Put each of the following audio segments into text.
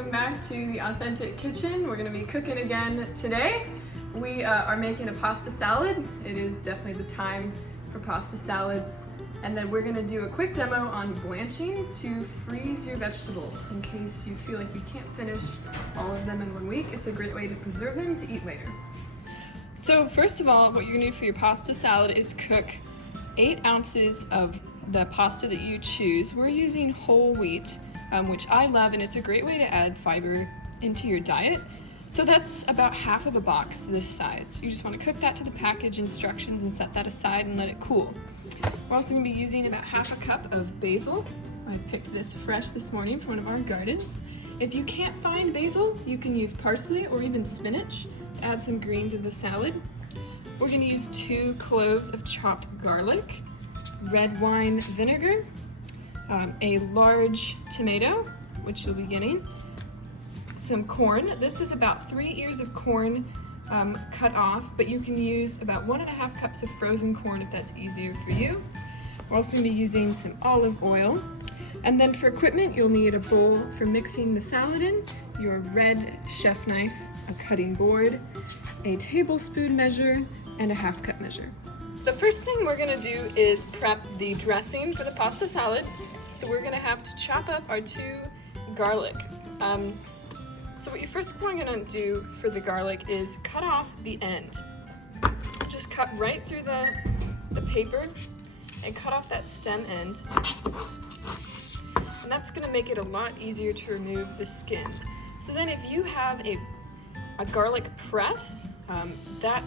welcome back to the Authentic Kitchen. We're going to be cooking again today. We are making a pasta salad. It is definitely the time for pasta salads. And then we're going to do a quick demo on blanching to freeze your vegetables in case you feel like you can't finish all of them in 1 week. It's a great way to preserve them to eat later. So first of all, what you're going to do for your pasta salad is cook 8 ounces of the pasta that you choose. We're using whole wheat, which I love, and it's a great way to add fiber into your diet. So that's about half of a box this size. You just want to cook that to the package instructions and set that aside and let it cool. We're also going to be using about half a cup of basil. I picked this fresh this morning from one of our gardens. If you can't find basil, you can use parsley or even spinach to add some green to the salad. We're going to use 2 cloves of chopped garlic, red wine vinegar, a large tomato, which you'll be getting, some corn. This is about 3 ears of corn cut off, but you can use about 1.5 cups of frozen corn if that's easier for you. We're also going to be using some olive oil. And then for equipment, you'll need a bowl for mixing the salad in, your red chef knife, a cutting board, a tablespoon measure, and a 1/2 cup measure. The first thing we're going to do is prep the dressing for the pasta salad. So we're going to have to chop up our 2 garlic. So what you're first going to do for the garlic is cut off the end. Just cut right through the paper and cut off that stem end. And that's going to make it a lot easier to remove the skin. So then if you have a garlic press,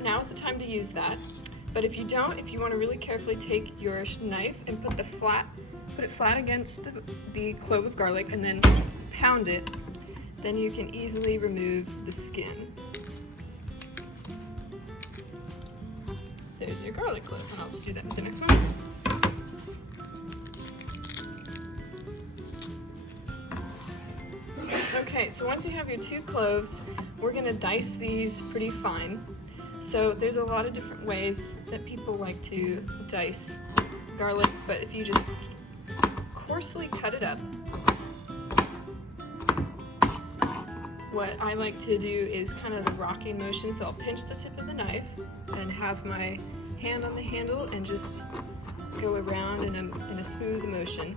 now's the time to use that. But if you don't, if you want to really carefully take your knife and put it flat against the clove of garlic and then pound it, then you can easily remove the skin. So there's your garlic clove, and I'll just do that with the next one. Okay, so once you have your 2 cloves, we're going to dice these pretty fine. So there's a lot of different ways that people like to dice garlic, but if you just coarsely cut it up, what I like to do is kind of the rocking motion. So I'll pinch the tip of the knife and have my hand on the handle and just go around in a smooth motion.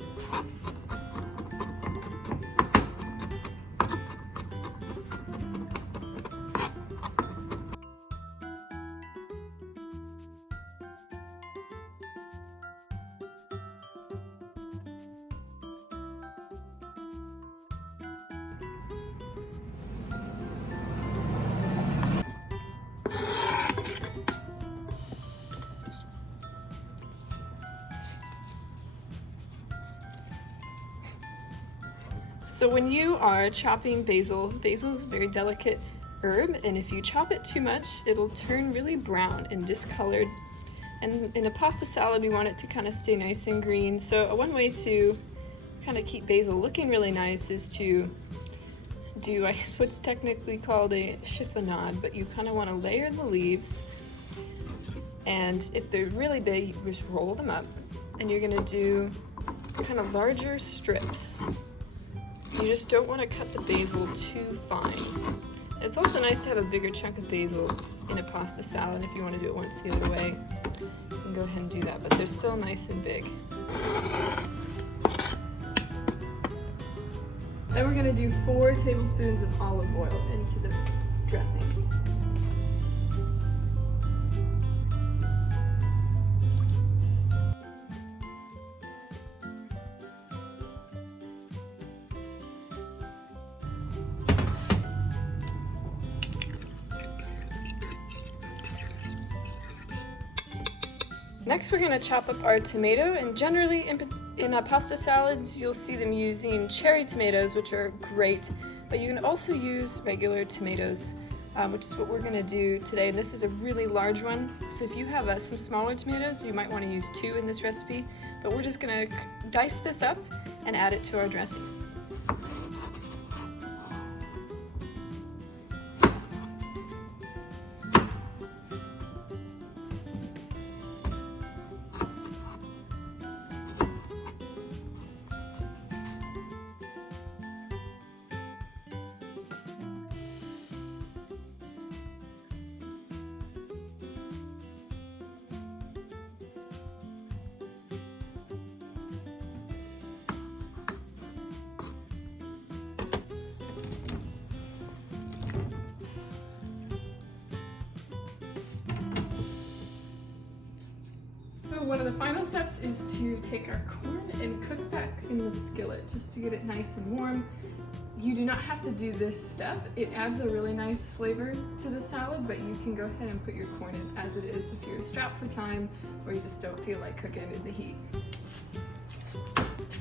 So when you are chopping basil is a very delicate herb, and if you chop it too much, it'll turn really brown and discolored. And in a pasta salad, we want it to kind of stay nice and green. So one way to kind of keep basil looking really nice is to do, I guess, what's technically called a chiffonade, but you kind of want to layer the leaves. And if they're really big, you just roll them up, and you're going to do kind of larger strips. You just don't want to cut the basil too fine. It's also nice to have a bigger chunk of basil in a pasta salad. If you want to do it once the other way, you can go ahead and do that, but they're still nice and big. Then we're going to do 4 tablespoons of olive oil into the dressing. Next, we're going to chop up our tomato, and generally in pasta salads, you'll see them using cherry tomatoes, which are great, but you can also use regular tomatoes, which is what we're going to do today. And this is a really large one, so if you have some smaller tomatoes, you might want to use 2 in this recipe, but we're just going to dice this up and add it to our dressing. one of the final steps is to take our corn and cook that in the skillet just to get it nice and warm. You do not have to do this step. It adds a really nice flavor to the salad, but you can go ahead and put your corn in as it is if you're strapped for time or you just don't feel like cooking in the heat.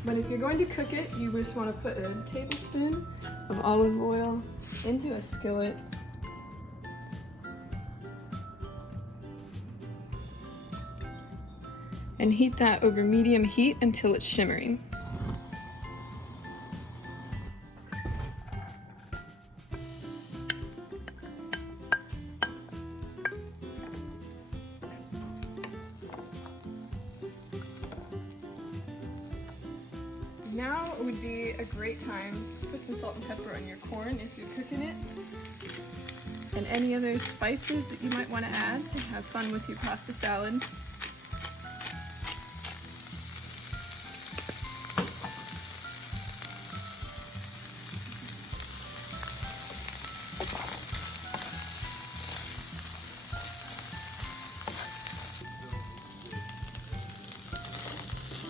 But if you're going to cook it, you just want to put a tablespoon of olive oil into a skillet. And heat that over medium heat until it's shimmering. Now would be a great time to put some salt and pepper on your corn if you're cooking it, and any other spices that you might want to add to have fun with your pasta salad.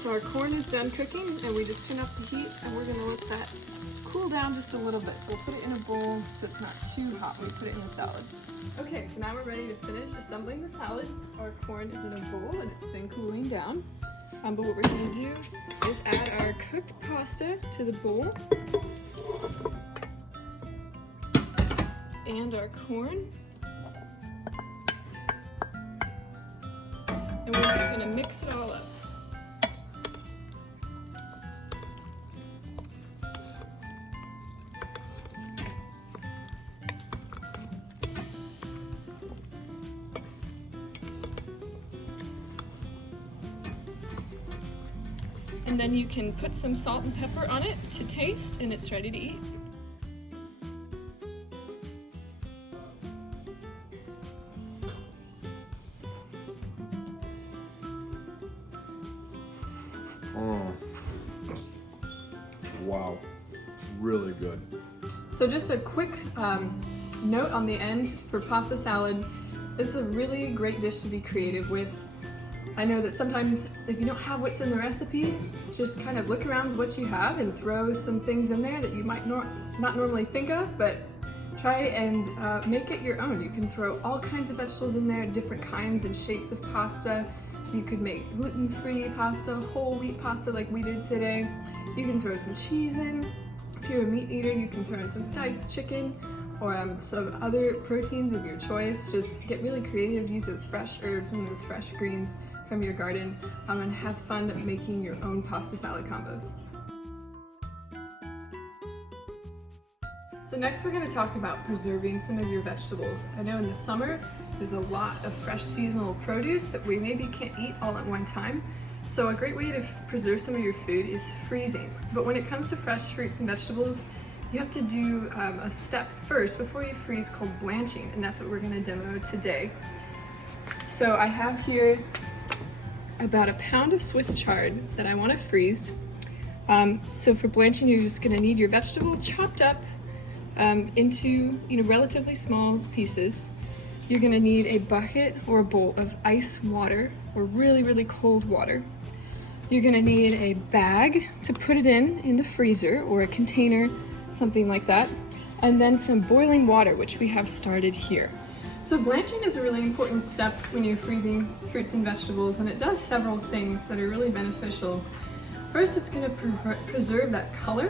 So our corn is done cooking, and we just turn up the heat, and we're going to let that cool down just a little bit. So we'll put it in a bowl so it's not too hot when we put it in the salad. Okay, so now we're ready to finish assembling the salad. Our corn is in a bowl and it's been cooling down. But what we're going to do is add our cooked pasta to the bowl and our corn. And we're just going to mix it all up. And then you can put some salt and pepper on it to taste, and it's ready to eat. Wow, really good. So just a quick note on the end for pasta salad. This is a really great dish to be creative with. I know that sometimes if you don't have what's in the recipe, just kind of look around what you have and throw some things in there that you might not normally think of, but try and make it your own. You can throw all kinds of vegetables in there, different kinds and shapes of pasta. You could make gluten-free pasta, whole wheat pasta like we did today. You can throw some cheese in. If you're a meat eater, you can throw in some diced chicken or some other proteins of your choice. Just get really creative, use those fresh herbs and those fresh greens from your garden, and have fun making your own pasta salad combos. So next we're going to talk about preserving some of your vegetables. I know in the summer there's a lot of fresh seasonal produce that we maybe can't eat all at one time. So a great way to preserve some of your food is freezing. But when it comes to fresh fruits and vegetables, you have to do a step first before you freeze called blanching, and that's what we're going to demo today. So I have here about a pound of Swiss chard that I want to freeze. So for blanching, you're just going to need your vegetable chopped up into relatively small pieces. You're going to need a bucket or a bowl of ice water or really, really cold water. You're going to need a bag to put it in the freezer, or a container, something like that, and then some boiling water, which we have started here. So blanching is a really important step when you're freezing fruits and vegetables, and it does several things that are really beneficial. First, it's going to preserve that color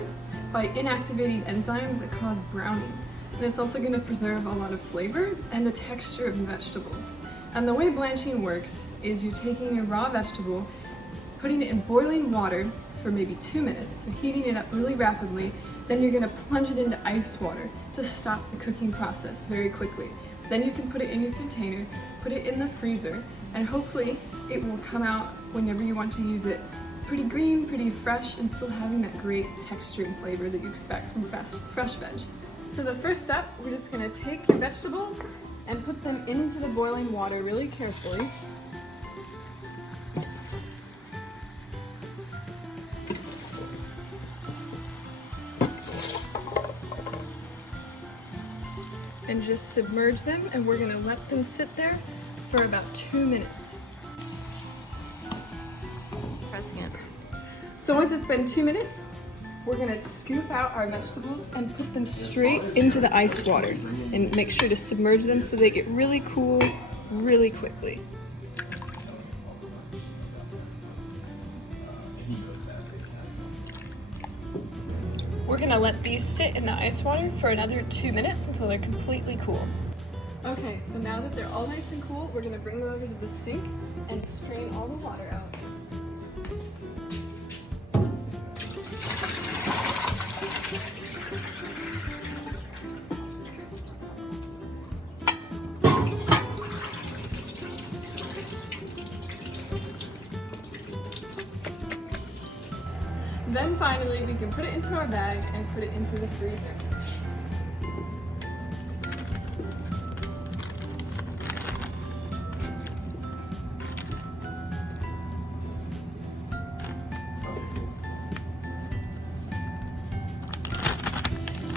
by inactivating enzymes that cause browning. And it's also going to preserve a lot of flavor and the texture of the vegetables. And the way blanching works is you're taking your raw vegetable, putting it in boiling water for maybe 2 minutes, so heating it up really rapidly, then you're going to plunge it into ice water to stop the cooking process very quickly. Then you can put it in your container, put it in the freezer, and hopefully it will come out whenever you want to use it pretty green, pretty fresh, and still having that great texture and flavor that you expect from fresh veg. So the first step, we're just going to take your vegetables and put them into the boiling water really carefully. And just submerge them, and we're going to let them sit there for about 2 minutes. So once it's been 2 minutes, we're gonna scoop out our vegetables and put them straight into the ice water and make sure to submerge them so they get really cool really quickly. We're gonna let these sit in the ice water for another 2 minutes until they're completely cool. Okay, so now that they're all nice and cool, we're gonna bring them over to the sink and strain all the water out. Then finally, we can put it into our bag and put it into the freezer.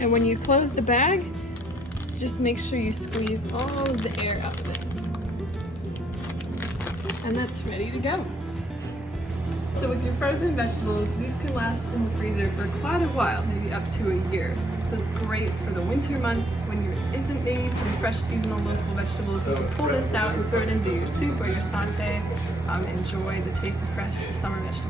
And when you close the bag, just make sure you squeeze all of the air out of it. And that's ready to go. So with your frozen vegetables, these can last in the freezer for quite a while, maybe up to a year. So it's great for the winter months when there isn't maybe some fresh seasonal local vegetables. You can pull this out and throw it into your soup or your satay. Enjoy the taste of fresh summer vegetables.